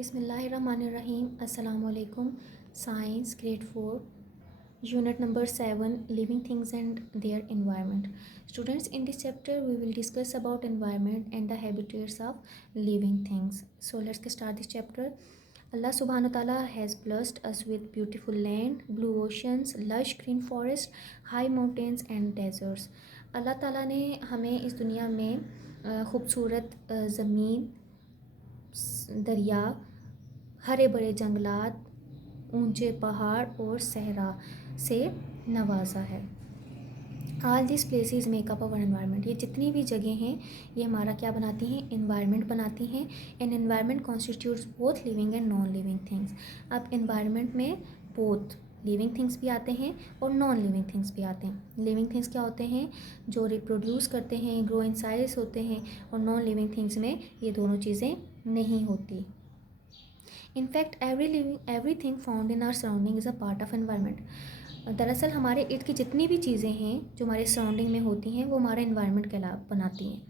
बिस्मिल्लाहिर्रहमानिर्रहीम। अस्सलाम वालेकुम। Science grade 4 unit number 7 living things and their environment. Students, in this chapter we will discuss about environment and the habitats of living things. So let's get start this chapter. Allah subhanahu wa ta'ala has blessed us with beautiful land, blue oceans, lush green forest, high mountains and deserts. अल्लाह ताला ने हमें इस दुनिया में ख़ूबसूरत ज़मीन, दरिया, हरे भरे जंगलात, ऊंचे पहाड़ और सहरा से नवाजा है। All this places make up our environment. ये जितनी भी जगह हैं ये हमारा क्या बनाती हैं? एनवायरनमेंट बनाती हैं। An environment constitutes both living and non living things. अब एनवायरनमेंट में बोथ लिविंग थिंग्स भी आते हैं और नॉन लिविंग थिंग्स भी आते हैं। लिविंग थिंग्स क्या होते हैं? जो रिप्रोड्यूस करते हैं, ग्रो इन साइज होते हैं, और नॉन लिविंग थिंग्स में ये दोनों चीज़ें नहीं होती। In fact everything found in our surrounding is a part of environment. दरअसल हमारे इर्द की जितनी भी चीज़ें हैं जो हमारे सराउंडिंग में होती हैं वो हमारे एनवायरनमेंट बनाती हैं।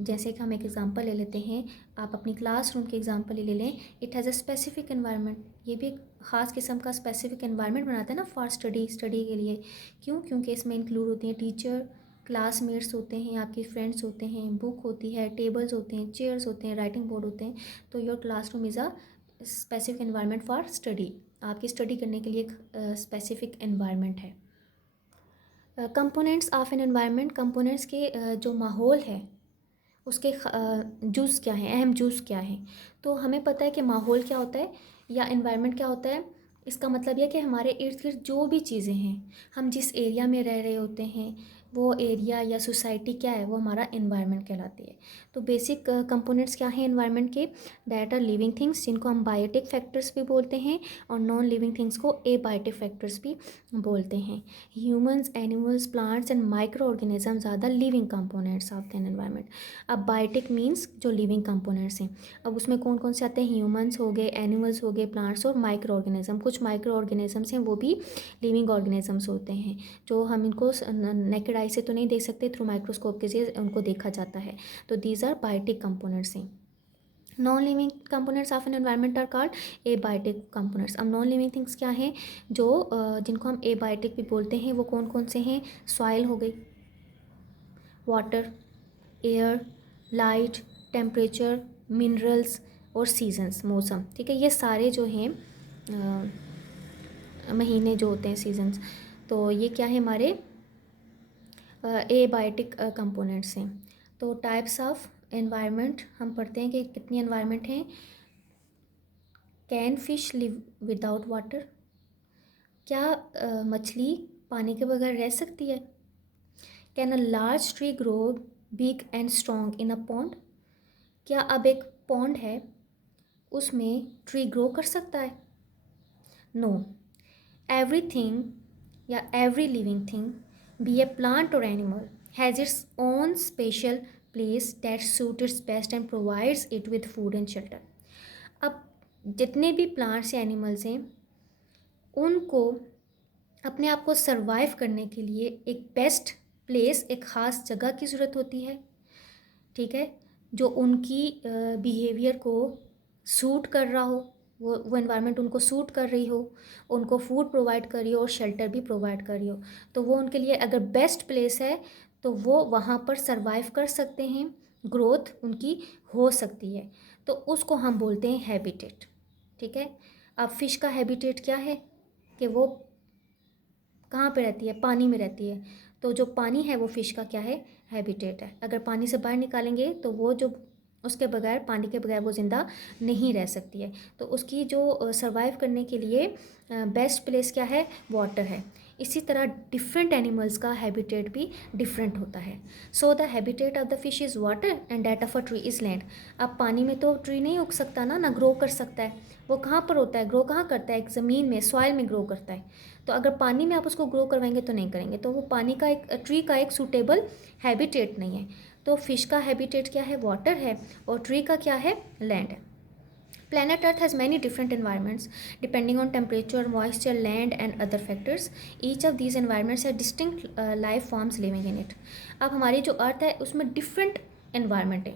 जैसे कि हम एक एग्जांपल ले लेते हैं, आप अपनी क्लासरूम के एग्जांपल ले लें। It has a specific environment. ये भी एक ख़ास किस्म का स्पेसिफिक एनवायरनमेंट बनाता है ना फॉर स्टडी के लिए। क्यों? क्योंकि इसमें इंक्लूड होती हैं टीचर, क्लासमेट्स होते हैं, आपके फ्रेंड्स होते हैं, बुक होती है, टेबल्स होते हैं, चेयर्स होते हैं, राइटिंग बोर्ड होते हैं। तो your classroom is a specific environment for study. आपकी स्टडी करने के लिए एक स्पेसिफिक एनवायरनमेंट है। Components of an environment. Components के जो माहौल है उसके जुज़ क्या हैं, अहम जुज़ क्या हैं? तो हमें पता है कि माहौल क्या होता है या एनवायरनमेंट क्या होता है। इसका मतलब यह कि हमारे इर्द गिर्द जो भी चीज़ें हैं, हम जिस एरिया में रह रहे होते हैं वो एरिया या सोसाइटी क्या है, वो हमारा एनवायरनमेंट कहलाती है। तो बेसिक कंपोनेंट्स क्या हैं एनवायरनमेंट के? दैट आर लिविंग थिंग्स, जिनको हम बायोटिक फैक्टर्स भी बोलते हैं, और नॉन लिविंग थिंग्स को एबायोटिक फैक्टर्स भी बोलते हैं। Humans, animals, plants and microorganisms are the living components of an environment. अब बायोटिक मीन्स जो लिविंग कंपोनेंट्स हैं। अब उसमें कौन कौन से आते हैं? ह्यूमंस हो गए, एनिमल्स हो गए, प्लांट्स और माइक्रो ऑर्गेनिज्म। कुछ माइक्रो ऑर्गेनिजम्स हैं वो भी लिविंग ऑर्गेनिजम्स होते हैं, जो हम इनको नेकेड आई से तो नहीं देख सकते, थ्रू माइक्रोस्कोप के जरिए उनको देखा जाता है। तो दीज आर बायोटिक कंपोनेंट्स हैं। Non living components of an environment are called abiotic components. अब नॉन लिविंग थिंग्स क्या हैं जो जिनको हम एबायोटिक भी बोलते हैं? वो कौन कौन से हैं? सॉइल हो गई, water, air, light, temperature, minerals और सीजन्स, मौसम। ठीक है, ये सारे जो हैं महीने जो होते हैं, सीजन्स, तो ये क्या है? हमारे एबायोटिक कंपोनेंट्स हैं। तो टाइप्स ऑफ एनवायरनमेंट हम पढ़ते हैं कि कितनी एनवायरनमेंट हैं। Can fish live without water? क्या मछली पानी के बगैर रह सकती है? Can a large tree grow big and strong in a pond? क्या अब एक पॉन्ड है उसमें ट्री ग्रो कर सकता है? नो। एवरीथिंग या एवरी लिविंग थिंग, बी ए प्लांट और animal, has its own special place that suit it's best and provides it with food and shelter. अब जितने भी प्लांट्स या एनिमल्स हैं उनको अपने आप को सरवाइव करने के लिए एक बेस्ट प्लेस, एक ख़ास जगह की ज़रूरत होती है। ठीक है, जो उनकी बिहेवियर को सूट कर रहा हो, वो एनवायरनमेंट उनको सूट कर रही हो, उनको फूड प्रोवाइड कर रही हो और शेल्टर भी प्रोवाइड कर रही हो। तो वो उनके लिए अगर बेस्ट प्लेस है तो वो वहाँ पर सरवाइव कर सकते हैं, ग्रोथ उनकी हो सकती है। तो उसको हम बोलते हैं हैबिटेट। ठीक है, अब फिश का हैबिटेट क्या है कि वो कहाँ पे रहती है? पानी में रहती है। तो जो पानी है वो फ़िश का क्या है? हैबिटेट है। अगर पानी से बाहर निकालेंगे तो वो जो उसके बगैर, पानी के बगैर वो ज़िंदा नहीं रह सकती है। तो उसकी जो सरवाइव करने के लिए बेस्ट प्लेस क्या है? वाटर है। इसी तरह डिफरेंट एनिमल्स का हैबिटेट भी डिफरेंट होता है। So the habitat of the fish is water and that of a tree is land. अब पानी में तो ट्री नहीं उग सकता ना ग्रो कर सकता है। वो कहाँ पर होता है? ग्रो कहाँ करता है? एक ज़मीन में, सॉइल में ग्रो करता है। तो अगर पानी में आप उसको ग्रो करवाएंगे तो नहीं करेंगे, तो वो पानी का एक ट्री का एक सूटेबल हैबिटेट नहीं है। तो फिश का हैबिटेट क्या है? वाटर है, और ट्री का क्या है? लैंड है। Planet Earth has many different environments depending on temperature, moisture, land and other factors. Each of these environments have distinct life forms living in it. अब हमारी जो अर्थ है उसमें डिफरेंट एनवायरनमेंट है,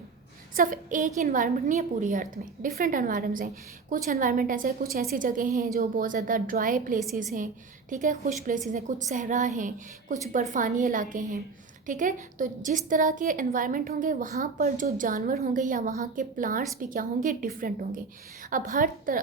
सिर्फ एक इन्वायरमेंट नहीं है पूरी अर्थ में, डिफरेंट एनवायरनमेंट्स हैं। कुछ एनवायरनमेंट ऐसे हैं, कुछ ऐसी जगह हैं जो बहुत ज़्यादा ड्राई प्लेसेस हैं, ठीक है, खुश प्लेसेस हैं, कुछ सहरा हैं, कुछ बर्फानी इलाके हैं, ठीक है। तो जिस तरह के एनवायरनमेंट होंगे वहाँ पर जो जानवर होंगे या वहाँ के प्लांट्स भी क्या होंगे, डिफरेंट होंगे। अब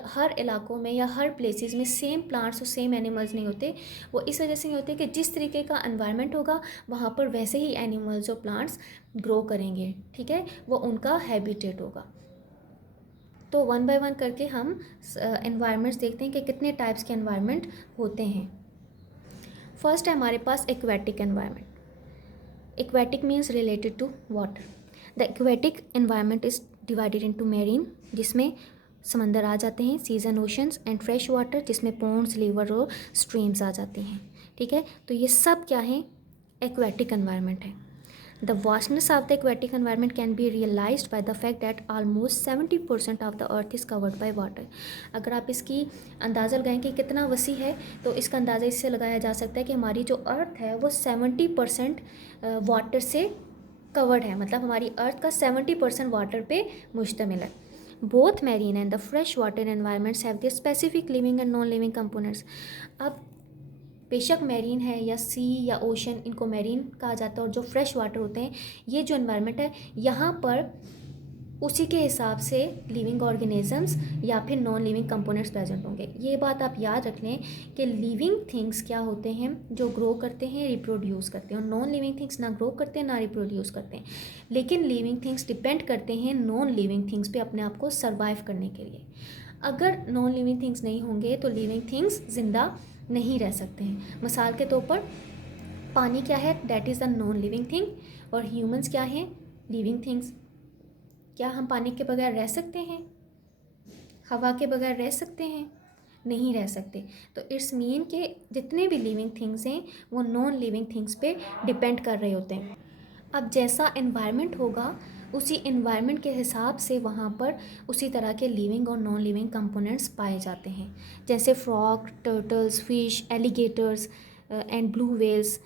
हर इलाकों में या हर प्लेसेस में सेम प्लांट्स और सेम एनिमल्स नहीं होते। वो इस वजह से नहीं होते कि जिस तरीके का एनवायरनमेंट होगा वहाँ पर वैसे ही एनिमल्स और प्लांट्स ग्रो करेंगे, ठीक है, वो उनका हैबिटेट होगा। तो वन बाय वन करके हम एनवायरनमेंट्स देखते हैं कि कितने टाइप्स के एनवायरनमेंट होते हैं। फर्स्ट है हमारे पास aquatic environment. Aquatic means related to water. The aquatic environment is divided into marine, जिसमें समंदर आ जाते हैं, seas and oceans, and fresh water जिसमें पॉन्ड्स, रिवर और स्ट्रीम्स आ जाते हैं, ठीक है। तो ये सब क्या है, एक्वेटिक एनवायरनमेंट है। The vastness of the aquatic environment can be realised by the fact that almost 70% of the earth is covered by water. अगर आप इसकी अंदाज़ा लगाएं कि कितना वसी है, तो इसका अंदाज़ा इससे लगाया जा सकता है कि हमारी जो अर्थ है वो 70% वाटर से कवर्ड है, मतलब हमारी अर्थ का 70% वाटर पे मुश्तमिल है। Both marine and the fresh water environments have their specific living and non living components. अब बेशक मैरीन है या सी या ओशन, इनको मैरीन कहा जाता है, और जो फ्रेश वाटर होते हैं, ये जो एनवायरनमेंट है यहाँ पर उसी के हिसाब से लिविंग ऑर्गेनिजम्स या फिर नॉन लिविंग कंपोनेंट्स प्रेजेंट होंगे। ये बात आप याद रख लें कि लिविंग थिंग्स क्या होते हैं, जो ग्रो करते हैं, रिप्रोड्यूस करते हैं, और नॉन लिविंग थिंग्स ना ग्रो करते हैं ना रिप्रोड्यूस करते हैं। लेकिन लिविंग थिंग्स डिपेंड करते हैं नॉन लिविंग थिंग्स पे अपने आप को सर्वाइव करने के लिए। अगर नॉन लिविंग थिंग्स नहीं होंगे तो लिविंग थिंग्स जिंदा नहीं रह सकते हैं। मिसाल के तौर पर पानी क्या है, that is a non living thing, और ह्यूमंस क्या हैं, लिविंग थिंग्स। क्या हम पानी के बगैर रह सकते हैं, हवा के बगैर रह सकते हैं, नहीं रह सकते। तो इट्स मीन कि जितने भी लिविंग थिंग्स हैं वो नॉन लिविंग थिंग्स पे डिपेंड कर रहे होते हैं। अब जैसा एनवायरनमेंट होगा उसी एनवायरनमेंट के हिसाब से वहाँ पर उसी तरह के लिविंग और नॉन लिविंग कंपोनेंट्स पाए जाते हैं, जैसे frog, turtles, fish, alligators and blue whales,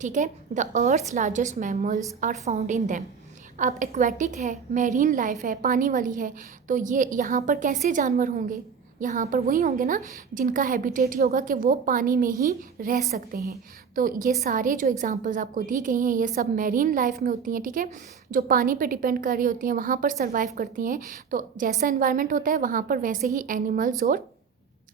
ठीक है। The earth's largest mammals are found in them. अब एक्वेटिक है, मैरीन लाइफ है, पानी वाली है, तो ये यहाँ पर कैसे जानवर होंगे, यहाँ पर वही होंगे ना जिनका हैबिटेट ही होगा कि वो पानी में ही रह सकते हैं। तो ये सारे जो एग्जांपल्स आपको दी गई हैं ये सब मैरीन लाइफ में होती हैं, ठीक है, जो पानी पे डिपेंड कर रही होती हैं, वहाँ पर सर्वाइव करती हैं। तो जैसा एनवायरनमेंट होता है वहाँ पर वैसे ही एनिमल्स और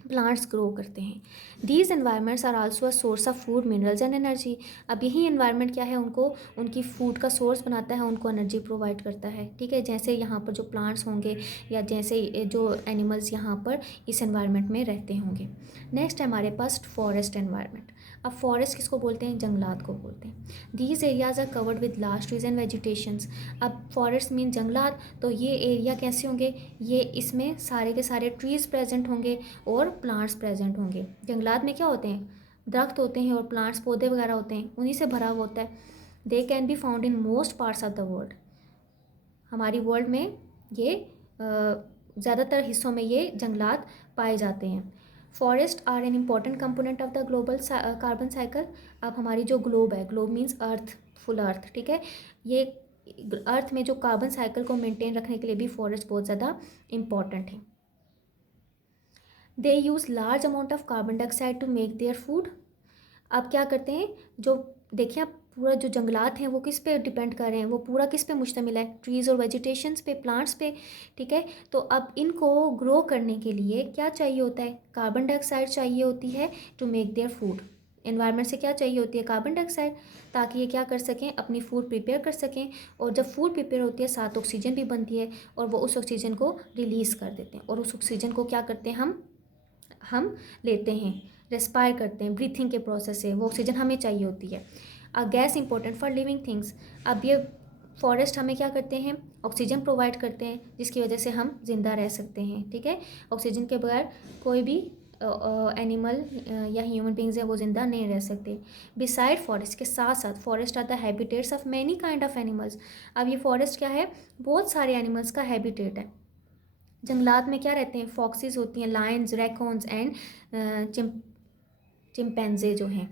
प्लांट्स ग्रो करते हैं। These environments are also a source of food, minerals and energy. अब यही एनवायरनमेंट क्या है, उनको उनकी फूड का सोर्स बनाता है, उनको एनर्जी प्रोवाइड करता है, ठीक है। जैसे यहाँ पर जो प्लांट्स होंगे या जैसे जो एनिमल्स यहाँ पर इस एनवायरनमेंट में रहते होंगे। नेक्स्ट है हमारे पास फॉरेस्ट एनवायरनमेंट। अब फॉरेस्ट किसको बोलते हैं, जंगलात को बोलते हैं। These areas are covered with large trees and vegetations. अब फॉरेस्ट मीन जंगलात, तो ये एरिया कैसे होंगे, ये इसमें सारे के सारे ट्रीज़ प्रेजेंट होंगे और प्लांट्स प्रेजेंट होंगे। जंगलात में क्या होते हैं, दरख्त होते हैं और प्लांट्स, पौधे वगैरह होते हैं, उन्हीं से भरा हुआ होता है। They can be found in most parts of the world. हमारी वर्ल्ड में ये ज़्यादातर हिस्सों में ये जंगलात पाए जाते हैं। Forest are an important component of the global carbon cycle. अब हमारी जो ग्लोब है, globe means earth, full earth, ठीक है, ये अर्थ में जो कार्बन साइकिल को मेंटेन रखने के लिए भी फॉरेस्ट बहुत ज़्यादा इम्पॉर्टेंट है। They use large amount of carbon dioxide to make their food. अब क्या करते हैं, जो देखिए आप पूरा जो जंगलात हैं वो किस पे डिपेंड कर रहे हैं, वो पूरा किस पे मुश्तमिल है, ट्रीज़ और वेजिटेशंस पे, प्लांट्स पे, ठीक है। तो अब इनको ग्रो करने के लिए क्या चाहिए होता है, कार्बन डाइऑक्साइड चाहिए होती है to make their food. Environment से क्या चाहिए होती है, कार्बन डाइऑक्साइड, ताकि ये क्या कर सकें, अपनी फूड प्रिपेयर कर सकें। और जब फूड प्रिपेयर होती है साथ ऑक्सीजन भी बनती है और वो उस ऑक्सीजन को रिलीज़ कर देते हैं, और उस ऑक्सीजन को क्या करते हैं, हम लेते हैं, रेस्पायर करते हैं, ब्रीथिंग के प्रोसेस से वो ऑक्सीजन हमें चाहिए होती है। Gas important for living things. अब ये फॉरेस्ट हमें क्या करते हैं, ऑक्सीजन प्रोवाइड करते हैं, जिसकी वजह से हम जिंदा रह सकते हैं, ठीक है। ऑक्सीजन के बगैर कोई भी एनिमल या ह्यूमन बींग्स हैं वो ज़िंदा नहीं रह सकते। बिसाइड फॉरेस्ट, के साथ साथ forest are the habitats of many kind of animals. अब ये फॉरेस्ट क्या है, बहुत सारे एनिमल्स का हैबिटेट है। जंगलात में क्या रहते हैं, फॉक्सेस होती हैं, लायंस, रैकॉन्स एंड चिंपैंजे जो हैं,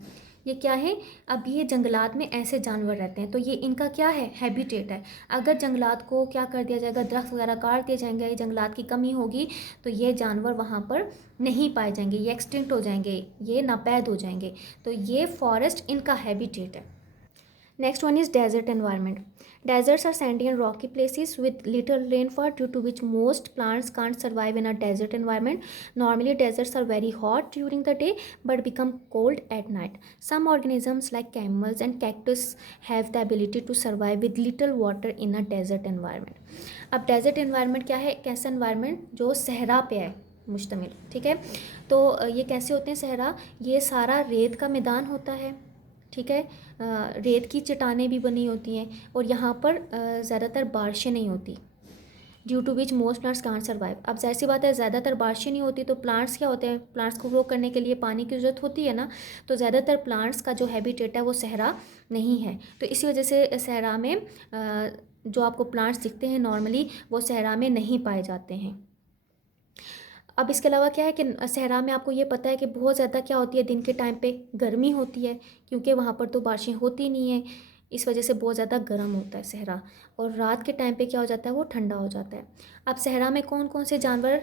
ये क्या है, अभी ये जंगलात में ऐसे जानवर रहते हैं, तो ये इनका क्या है, हैबिटेट है। अगर जंगलात को क्या कर दिया जाएगा, दरख्त वगैरह काट दिए जाएंगे, ये जंगलात की कमी होगी, तो ये जानवर वहाँ पर नहीं पाए जाएंगे, ये एक्सटिंक्ट हो जाएंगे, ये नापैद हो जाएंगे। तो ये फॉरेस्ट इनका हैबिटेट है। Next one is desert environment. Deserts are sandy and rocky places with little rainfall, due to which most plants can't survive in a desert environment. Normally, deserts are very hot during the day but become cold at night. Some organisms like camels and cactus have the ability to survive with little water in a desert environment. अब desert environment क्या है, एक ऐसा environment जो सहरा पे है मुश्तमिल, ठीक है। तो ये कैसे होते हैं सहरा, ये सारा रेत का मैदान होता है, ठीक है। रेत की चट्टानें भी बनी होती हैं और यहाँ पर ज़्यादातर बारिशें नहीं होती, due to which most plants can't survive. अब जाहिर सी बात है, ज़्यादातर बारिशें नहीं होती तो प्लांट्स क्या होते हैं, प्लांट्स को ग्रो करने के लिए पानी की ज़रूरत होती है ना, तो ज़्यादातर प्लांट्स का जो हैबिटेट है वो सहरा नहीं है। तो इसी वजह से सहरा में जो आपको प्लांट्स दिखते हैं नॉर्मली, वो सहरा में नहीं पाए जाते हैं। अब इसके अलावा क्या है कि सहरा में आपको ये पता है कि बहुत ज़्यादा क्या होती है, दिन के टाइम पे गर्मी होती है, क्योंकि वहाँ पर तो बारिशें होती नहीं है, इस वजह से बहुत ज़्यादा गर्म होता है सहरा। और रात के टाइम पे क्या हो जाता है, वो ठंडा हो जाता है। अब सहरा में कौन कौन से जानवर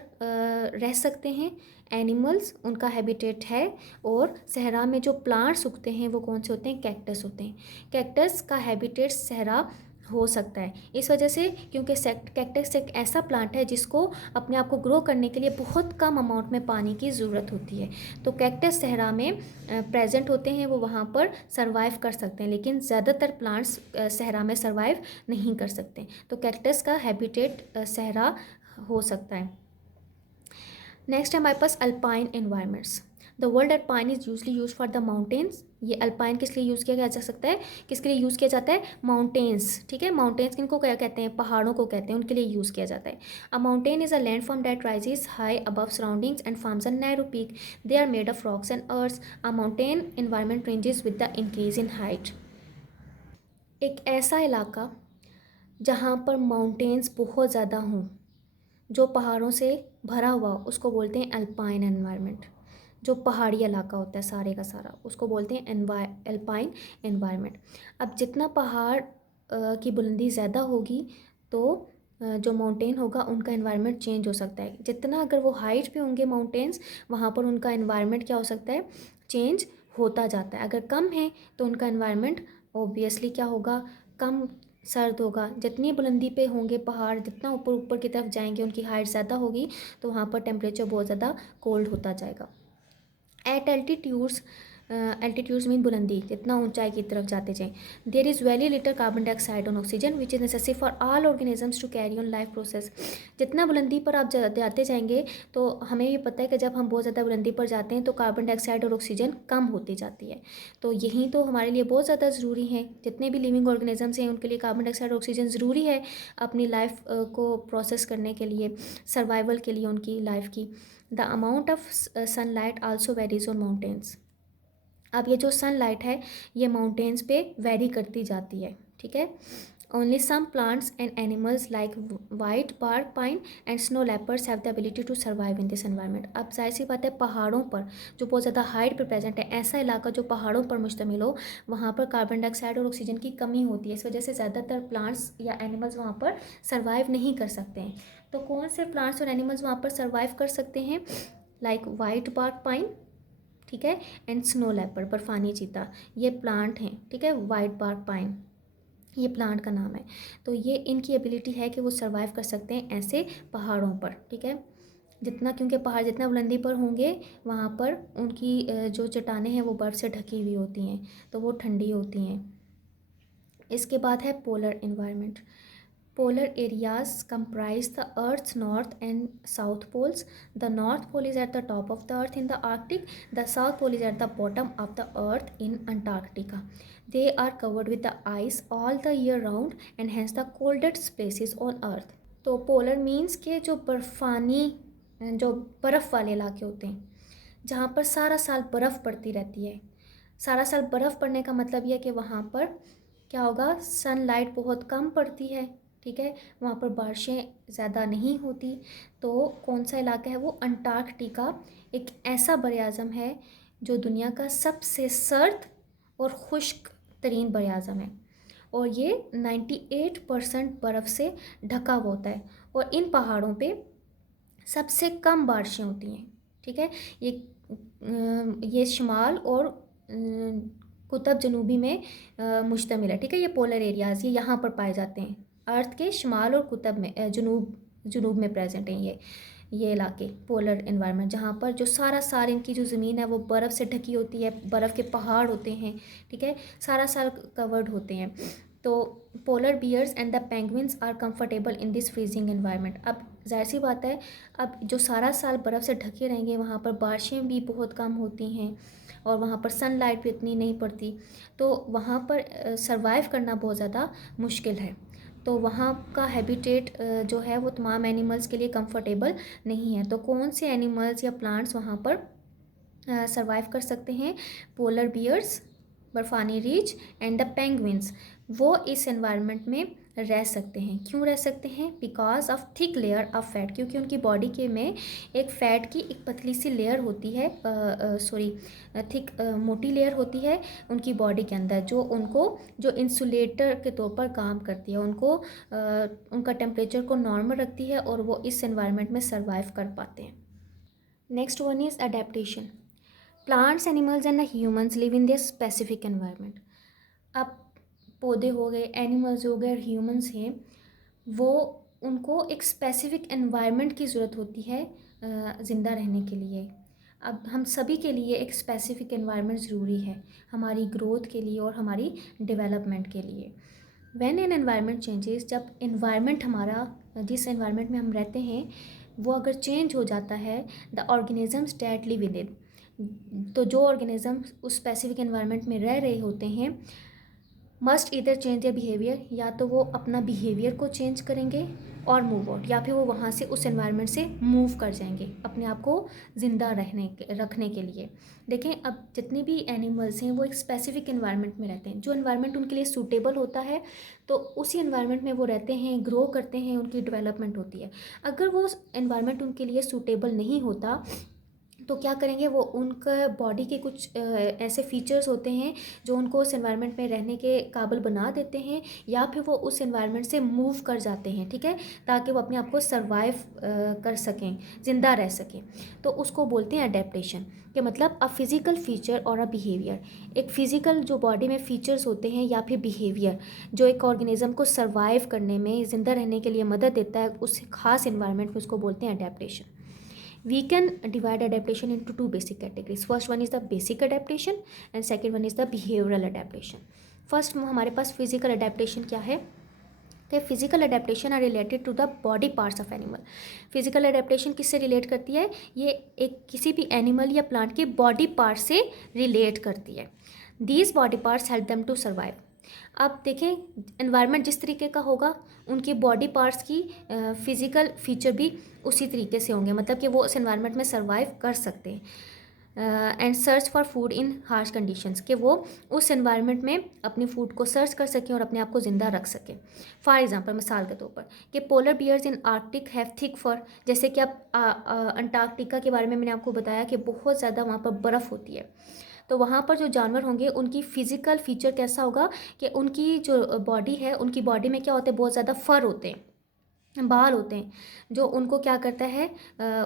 रह सकते हैं, एनिमल्स उनका हैबिटेट है। और सहरा में जो प्लांट्स उगते हैं वो कौन से होते हैं, कैक्टस होते हैं। कैक्टस का हैबिटेट सहरा हो सकता है, इस वजह से क्योंकि कैक्टस एक ऐसा प्लांट है जिसको अपने आप को ग्रो करने के लिए बहुत कम अमाउंट में पानी की ज़रूरत होती है। तो कैक्टस सहरा में प्रेजेंट होते हैं, वो वहाँ पर सर्वाइव कर सकते हैं, लेकिन ज़्यादातर प्लांट्स सहरा में सर्वाइव नहीं कर सकते। तो कैक्टस का हैबिटेट सहरा हो सकता है। नेक्स्ट है हमारे पास alpine environments. The word alpine is usually use for the mountains. ये अल्पाइन किस लिए यूज़ किया जा सकता है, किसके लिए यूज़ किया जाता है, माउंटेन्स, ठीक है। माउंटेन्स किनको क्या कहते हैं, पहाड़ों को कहते हैं, उनके लिए यूज़ किया जाता है। A mountain is a landform that rises high above surroundings and forms a narrow peak. They are made of rocks and earth. A mountain environment ranges with the increase in height. एक ऐसा इलाका जहाँ पर mountains बहुत ज़्यादा हों, जो पहाड़ों से भरा हुआ, उसको बोलते हैं अल्पाइन एनवायरनमेंट। जो पहाड़ी इलाका होता है सारे का सारा, उसको बोलते हैं अल्पाइन एनवायरनमेंट। अब जितना पहाड़ की बुलंदी ज़्यादा होगी, तो जो माउंटेन होगा उनका एनवायरनमेंट चेंज हो सकता है। जितना अगर वो हाइट पे होंगे माउंटेन्स, वहाँ पर उनका एनवायरनमेंट क्या हो सकता है, चेंज होता जाता है। अगर कम है तो उनका एनवायरनमेंट ऑब्वियसली क्या होगा, कम सर्द होगा। जितनी बुलंदी पे होंगे पहाड़, जितना ऊपर ऊपर की तरफ जाएंगे, उनकी हाइट ज़्यादा होगी, तो वहाँ पर टेम्परेचर बहुत ज़्यादा कोल्ड होता जाएगा। एट एल्टीट्यूड्स मीन बुलंदी, जितना ऊंचाई की तरफ जाते जाएं, there is very little carbon dioxide on oxygen which is necessary for all organisms to carry on life process. जितना बुलंदी पर आप जाते जाएंगे, तो हमें ये पता है कि जब हम बहुत ज़्यादा बुलंदी पर जाते हैं तो कार्बन डाइऑक्साइड और ऑक्सीजन कम होती जाती है। तो यही तो हमारे लिए बहुत ज़्यादा ज़रूरी है, जितने भी लिविंग ऑर्गेनिजम्स हैं उनके लिए कार्बन डाइऑक्साइड और ऑक्सीजन ज़रूरी है अपनी लाइफ को प्रोसेस करने के लिए, सर्वाइवल के लिए उनकी लाइफ की। The amount of sunlight also varies on mountains. अब ये जो सनलाइट है ये माउंटेन्स पे वेरी करती जाती है, ठीक है। Only some plants and animals like white bark pine and snow leopards have the ability to survive in this environment. अब जाहिर सी बात है, पहाड़ों पर जो बहुत ज़्यादा हाइट पर प्रेजेंट है, ऐसा इलाका जो पहाड़ों पर मुश्तमिल हो, वहाँ पर कार्बन डाइऑक्साइड और ऑक्सीजन की कमी होती है। इस वजह से ज़्यादातर प्लांट्स या एनिमल्स वहाँ पर सर्वाइव नहीं कर सकते हैं। तो कौन से प्लांट्स और एनिमल्स वहाँ पर सर्वाइव कर सकते हैं, लाइक वाइट बार्क पाइन, ठीक है, एंड स्नो लेपर्ड, बर्फानी चीता, ये प्लांट हैं, ठीक है। वाइट बार्क पाइन ये प्लांट का नाम है। तो ये इनकी एबिलिटी है कि वो सर्वाइव कर सकते हैं ऐसे पहाड़ों पर, ठीक है। जितना, क्योंकि पहाड़ जितना बुलंदी पर होंगे, वहाँ पर उनकी जो चट्टानें हैं वो बर्फ़ से ढकी हुई होती हैं, तो वो ठंडी होती हैं। इसके बाद है polar environment. Polar areas comprise the Earth's north and south poles. The North Pole is at the top of the Earth in the Arctic. The South Pole is at the bottom of the Earth in Antarctica. They are covered with the ice all the year round and hence the coldest places on Earth. तो polar means के जो बर्फ़ानी, जो बर्फ़ वाले इलाके होते हैं, जहाँ पर सारा साल बर्फ़ पड़ती रहती है। सारा साल बर्फ़ पड़ने का मतलब यह है कि वहाँ पर क्या होगा, सनलाइट बहुत कम पड़ती है, ठीक है। वहाँ पर बारिशें ज़्यादा नहीं होती। तो कौन सा इलाका है वो, अंटार्कटिका एक ऐसा बर आज़म है जो दुनिया का सबसे सर्द और खुश्क तरीन बर आज़म है, और ये 98% बर्फ़ से ढका हुआ होता है, और इन पहाड़ों पे सबसे कम बारिशें होती हैं। ठीक है, ये शुमाल और कुतुब जनूबी में मुश्तमिल है। ठीक है, ये पोलर एरियाज़ ये यहाँ पर पाए जाते हैं, अर्थ के शुमाल और कुतुब में जनूब में प्रेजेंट हैं ये इलाके, पोलर इन्वायरमेंट, जहाँ पर जो सारा साल इनकी जो ज़मीन है वो बर्फ़ से ढकी होती है, बर्फ़ के पहाड़ होते हैं। ठीक है, सारा साल कवर्ड होते हैं। तो polar bears and the penguins are comfortable in this freezing environment. अब जाहिर सी बात है, अब जो सारा साल बर्फ़ से ढके रहेंगे वहाँ पर बारिशें भी बहुत कम होती हैं, और वहाँ पर सनलाइट भी इतनी नहीं पड़ती, तो वहाँ पर सरवाइव करना बहुत ज़्यादा मुश्किल है। तो वहाँ का हैबिटेट जो है वो तमाम एनिमल्स के लिए कंफर्टेबल नहीं है। तो कौन से एनिमल्स या प्लांट्स वहाँ पर सरवाइव कर सकते हैं? पोलर बियर्स, बर्फानी रीछ एंड द पेंगुइन्स, वो इस एनवायरनमेंट में रह सकते हैं। क्यों रह सकते हैं? Because of thick layer of fat, क्योंकि उनकी बॉडी के में एक फ़ैट की एक पतली सी लेयर होती है, थिक मोटी लेयर होती है उनकी बॉडी के अंदर, जो उनको जो इंसुलेटर के तौर पर काम करती है, उनको उनका टेम्परेचर को नॉर्मल रखती है, और वो इस एनवायरनमेंट में सर्वाइव कर पाते हैं। Next one is adaptation. Plants, animals and humans live in their specific environment. अब पौधे हो गए, एनिमल्स हो गए और ह्यूमंस हैं, वो उनको एक स्पेसिफिक एनवायरनमेंट की ज़रूरत होती है ज़िंदा रहने के लिए। अब हम सभी के लिए एक स्पेसिफिक एनवायरनमेंट ज़रूरी है, हमारी ग्रोथ के लिए और हमारी डेवलपमेंट के लिए। व्हेन एन एनवायरनमेंट चेंजेस, जब एनवायरनमेंट हमारा, जिस एनवायरनमेंट में हम रहते हैं, वो अगर चेंज हो जाता है, the organisms that live in it, तो जो ऑर्गेनिज्म उस स्पेसिफिक एनवायरनमेंट में रह रहे होते हैं, मस्ट इधर चेंज देयर बिहेवियर, या तो वो अपना बिहेवियर को चेंज करेंगे और मूव आउट, या फिर वो वहाँ से उस एनवायरनमेंट से मूव कर जाएंगे अपने आप को ज़िंदा रखने के लिए। देखें, अब जितने भी एनिमल्स हैं वो एक स्पेसिफिक एनवायरनमेंट में रहते हैं, जो एनवायरनमेंट उनके लिए सूटेबल होता है, तो उसी एनवायरनमेंट में वो रहते हैं, ग्रो करते हैं, उनकी डेवलपमेंट होती है। अगर वो एनवायरनमेंट उनके लिए सूटेबल नहीं होता, तो क्या करेंगे, वो उनका बॉडी के कुछ ऐसे फीचर्स होते हैं जो उनको उस एनवायरनमेंट में रहने के काबिल बना देते हैं, या फिर वो उस एनवायरनमेंट से मूव कर जाते हैं। ठीक है, ताकि वो अपने आप को सर्वाइव कर सकें, ज़िंदा रह सकें। तो उसको बोलते हैं अडेप्टेशन, कि मतलब अ फिज़िकल फीचर और अ बिहेवियर, एक फ़िज़िकल जो बॉडी में फीचर्स होते हैं या फिर बिहेवियर जो एक ऑर्गेनिज्म को सर्वाइव करने में, ज़िंदा रहने के लिए मदद देता है उस खास एनवायरनमेंट में, उसको बोलते हैं adaptation. We can divide adaptation into two basic categories. First one is the basic adaptation and second one is the behavioral adaptation. First हमारे पास physical adaptation क्या है? कि physical adaptation are related to the body parts of animal. Physical adaptation किससे relate करती है? ये एक किसी भी एनिमल या प्लांट के बॉडी पार्ट से रिलेट करती है। These body parts help them to survive. अब देखें, एनवायरनमेंट जिस तरीके का होगा, उनके बॉडी पार्ट्स की फिज़िकल फीचर भी उसी तरीके से होंगे, मतलब कि वो उस एनवायरनमेंट में सर्वाइव कर सकते हैं। And search for food in harsh conditions, कि वो उस एनवायरनमेंट में अपनी फूड को सर्च कर सकें और अपने आप को ज़िंदा रख सकें। फॉर एग्जांपल, मिसाल के तौर पर, कि polar bears in Arctic have thick fur, जैसे कि आप अंटार्कटिका के बारे में मैंने आपको बताया कि बहुत ज़्यादा वहाँ पर बर्फ़ होती है, तो वहाँ पर जो जानवर होंगे उनकी फ़िज़िकल फीचर कैसा होगा कि उनकी जो बॉडी है, उनकी बॉडी में क्या होता है, बहुत ज़्यादा फर होते हैं, बाल होते हैं, जो उनको क्या करता है,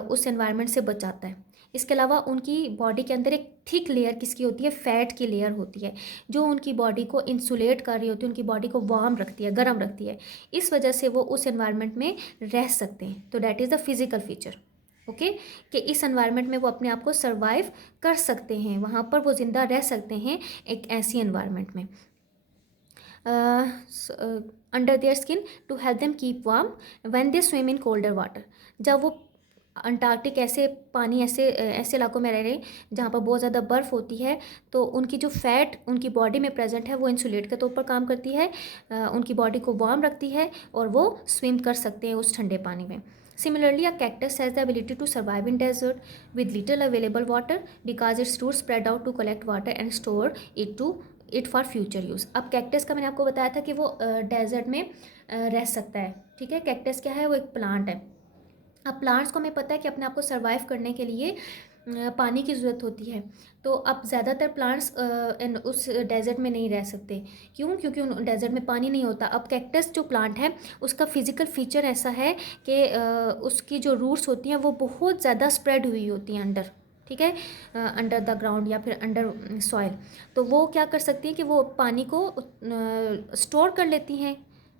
उस एनवायरनमेंट से बचाता है। इसके अलावा उनकी बॉडी के अंदर एक थिक लेयर किसकी होती है? फैट की लेयर होती है, जो उनकी बॉडी को इंसुलेट कर रही होती है, उनकी बॉडी को वार्म रखती है, गर्म रखती है। इस वजह से वो उस एनवायरनमेंट में रह सकते हैं। तो that is the physical feature, okay, कि इस एनवायरनमेंट में वो अपने आप को सर्वाइव कर सकते हैं, वहाँ पर वो ज़िंदा रह सकते हैं एक ऐसी एनवायरनमेंट में। Under their skin to help them keep warm when they swim in colder water. जब वो अंटार्कटिक ऐसे पानी ऐसे इलाकों में रह रहे हैं जहाँ पर बहुत ज़्यादा बर्फ़ होती है, तो उनकी जो फैट उनकी बॉडी में प्रेजेंट है वो इंसुलेट के तौर पर काम करती है, उनकी बॉडी को वार्म रखती है और वो स्विम कर सकते हैं उस ठंडे पानी में। Similarly, a cactus has the ability to survive in desert with little available water because its roots spread out to collect water and store it for future use. अब कैक्टस का मैंने आपको बताया था कि वो डेजर्ट में रह सकता है। ठीक है, कैक्टस क्या है? वो एक प्लांट है। अब प्लांट्स को हमें पता है कि अपने आप को सर्वाइव करने के लिए पानी की ज़रूरत होती है। तो अब ज़्यादातर प्लांट्स उस डेजर्ट में नहीं रह सकते। क्यों? क्योंकि उन डेजर्ट में पानी नहीं होता। अब कैक्टस जो प्लांट है उसका फिज़िकल फीचर ऐसा है कि उसकी जो रूट्स होती हैं वो बहुत ज़्यादा स्प्रेड हुई होती हैं अंडर, ठीक है, अंडर द ग्राउंड या फिर अंडर सॉइल। तो वो क्या कर सकती हैं कि वो पानी को स्टोर कर लेती हैं,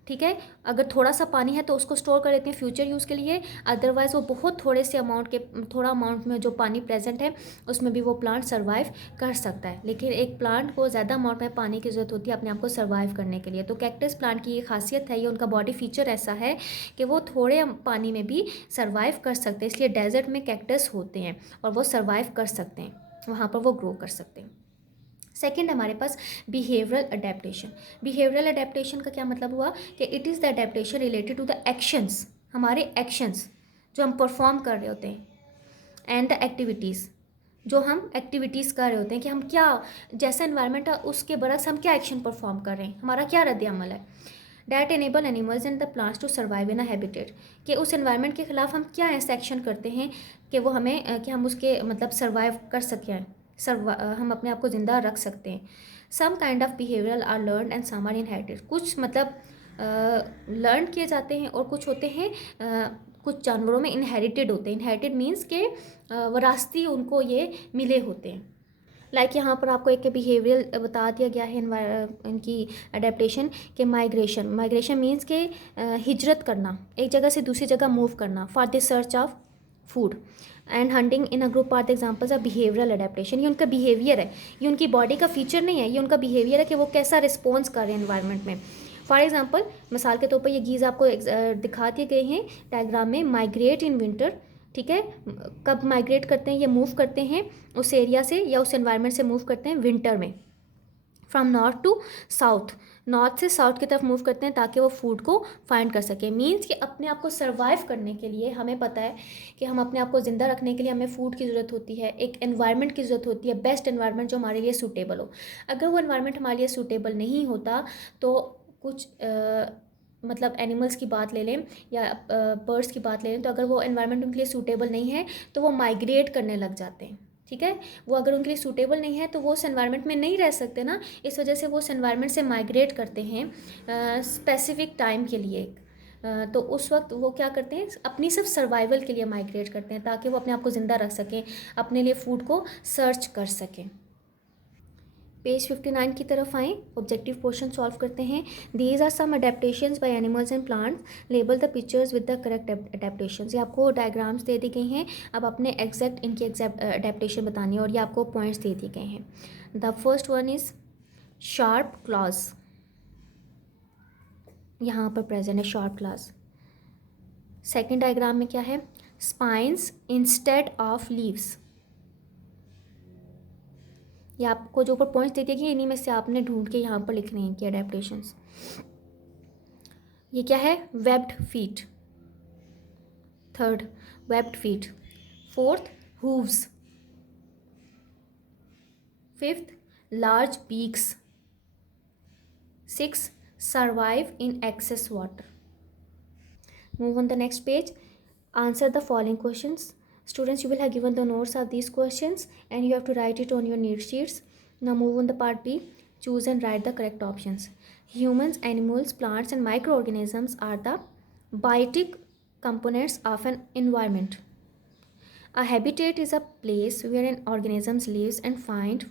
ठीक है। अगर थोड़ा सा पानी है तो उसको स्टोर कर लेते हैं फ्यूचर यूज़ के लिए। अदरवाइज़ वो बहुत थोड़ा अमाउंट में जो पानी प्रेजेंट है उसमें भी वो प्लांट सर्वाइव कर सकता है। लेकिन एक प्लांट को ज़्यादा अमाउंट में पानी की ज़रूरत होती है अपने आप को सर्वाइव करने के लिए। तो कैक्टस प्लांट की ये खासियत है, ये उनका बॉडी फीचर ऐसा है कि वो थोड़े पानी में भी सर्वाइव कर सकते हैं। इसलिए डेजर्ट में कैक्टस होते हैं और वो सर्वाइव कर सकते हैं, वहाँ पर वो ग्रो कर सकते हैं। सेकेंड हमारे पास बिहेवियरल अडेप्टेशन। बिहेवियरल अडेप्टेशन का क्या मतलब हुआ कि it is the adaptation related to the actions, हमारे एक्शंस जो हम परफॉर्म कर रहे होते हैं, एंड द एक्टिविटीज़ जो हम एक्टिविटीज़ कर रहे होते हैं कि हम क्या, जैसा इन्वायरमेंट है उसके बरस हम क्या एक्शन परफॉर्म कर रहे हैं, हमारा क्या रद्द अमल है। That enable animals and the plants to survive in a habitat, कि उस एनवायरनमेंट के खिलाफ हम क्या ऐसा एक्शन करते हैं कि वो हमें कि हम उसके मतलब सर्वाइव कर सकें, हम अपने आप को ज़िंदा रख सकते हैं। Some kind of behavioural are learn and some are inherited, कुछ मतलब लर्न किए जाते हैं और कुछ होते हैं कुछ जानवरों में इनहेरिटेड होते हैं। इनहेरिटेड मीन्स के विरासती उनको ये मिले होते हैं। लाइक यहाँ पर आपको एक बिहेवियर बता दिया गया है इनकी अडेप्टेशन के माइग्रेशन। माइग्रेशन मीन्स के हिजरत करना, एक जगह से दूसरी जगह मूव करना for the search of food. And hunting in a group are the examples of behavioural adaptation. ये उनका बिहेवियर है, ये उनकी बॉडी का फीचर नहीं है, ये उनका बिहेवियर है कि वो कैसा रिस्पॉन्स कर रहे हैं इन्वायरमेंट में। फॉर एग्जाम्पल, मिसाल के तौर पर ये गीज़ आपको दिखा दिए गए हैं डायग्राम में। माइग्रेट इन विंटर, ठीक है, कब माइग्रेट करते हैं, ये मूव करते हैं उस एरिया से या उस एनवायरनमेंट से मूव करते हैं विंटर में। From north to south, north से साउथ की तरफ मूव करते हैं ताकि वो फूड को फाइंड कर सके। मीन्स कि अपने आप को सर्वाइव करने के लिए हमें पता है कि हम अपने आप को ज़िंदा रखने के लिए हमें फूड की ज़रूरत होती है, एक एनवायरनमेंट की ज़रूरत होती है, बेस्ट एनवायरनमेंट जो हमारे लिए सूटेबल हो। अगर वो एनवायरनमेंट हमारे लिए सूटेबल नहीं होता तो कुछ मतलब एनिमल्स की बात ले लें या बर्ड्स की बात ले लें, तो अगर वो एनवायरनमेंट उनके लिए सूटेबल नहीं है तो वो माइग्रेट करने लग जाते हैं, ठीक है। वो अगर उनके लिए सूटेबल नहीं है तो वो उस एनवायरनमेंट में नहीं रह सकते ना, इस वजह से वो उस एनवायरनमेंट से माइग्रेट करते हैं स्पेसिफिक टाइम के लिए। तो उस वक्त वो क्या करते हैं, अपनी सिर्फ सर्वाइवल के लिए माइग्रेट करते हैं ताकि वो अपने आप को ज़िंदा रख सकें, अपने लिए फूड को सर्च कर सकें। पेज 59 की तरफ आएँ, ऑब्जेक्टिव क्वेश्चन सॉल्व करते हैं। These are some adaptations by animals and plants, label the pictures with the correct adaptations. ये आपको डायग्राम्स दे दी गई हैं, अब अपने एग्जैक्ट इनकी एग्जैक्ट अडेप्टेशन बतानी है और ये आपको पॉइंट्स दे दिए गए हैं। The first one is sharp clause, यहाँ पर प्रेजेंट है शार्प क्लॉज। सेकेंड डायग्राम में क्या है, स्पाइंस इंस्टेड ऑफ लीव्स। ये आपको जो ऊपर पॉइंट्स दे दिए गए इन्हीं में से आपने ढूंढ के यहाँ पर लिखने हैं कि अडेप्टेशंस। ये क्या है, webbed feet. Third, webbed feet. Fourth, hooves. Fifth, large beaks. Six, survive in excess water. Move on the next page. Answer the following questions. Students, you will have given the notes of these questions and you have to write it on your need sheets. Now move on the part B. Choose and write the correct options. Humans, animals, plants and microorganisms are the biotic components of an environment. A habitat is a place where an organism lives and find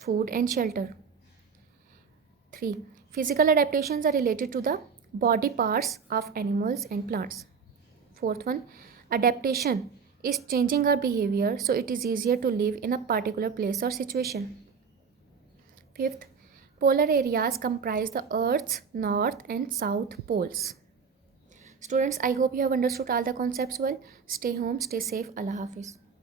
food and shelter. 3. Physical adaptations are related to the body parts of animals and plants. Fourth one, adaptation is changing our behavior so it is easier to live in a particular place or situation. Fifth, polar areas comprise the Earth's north and south poles. Students, I hope you have understood all the concepts well. Stay home, stay safe. Allah Hafiz.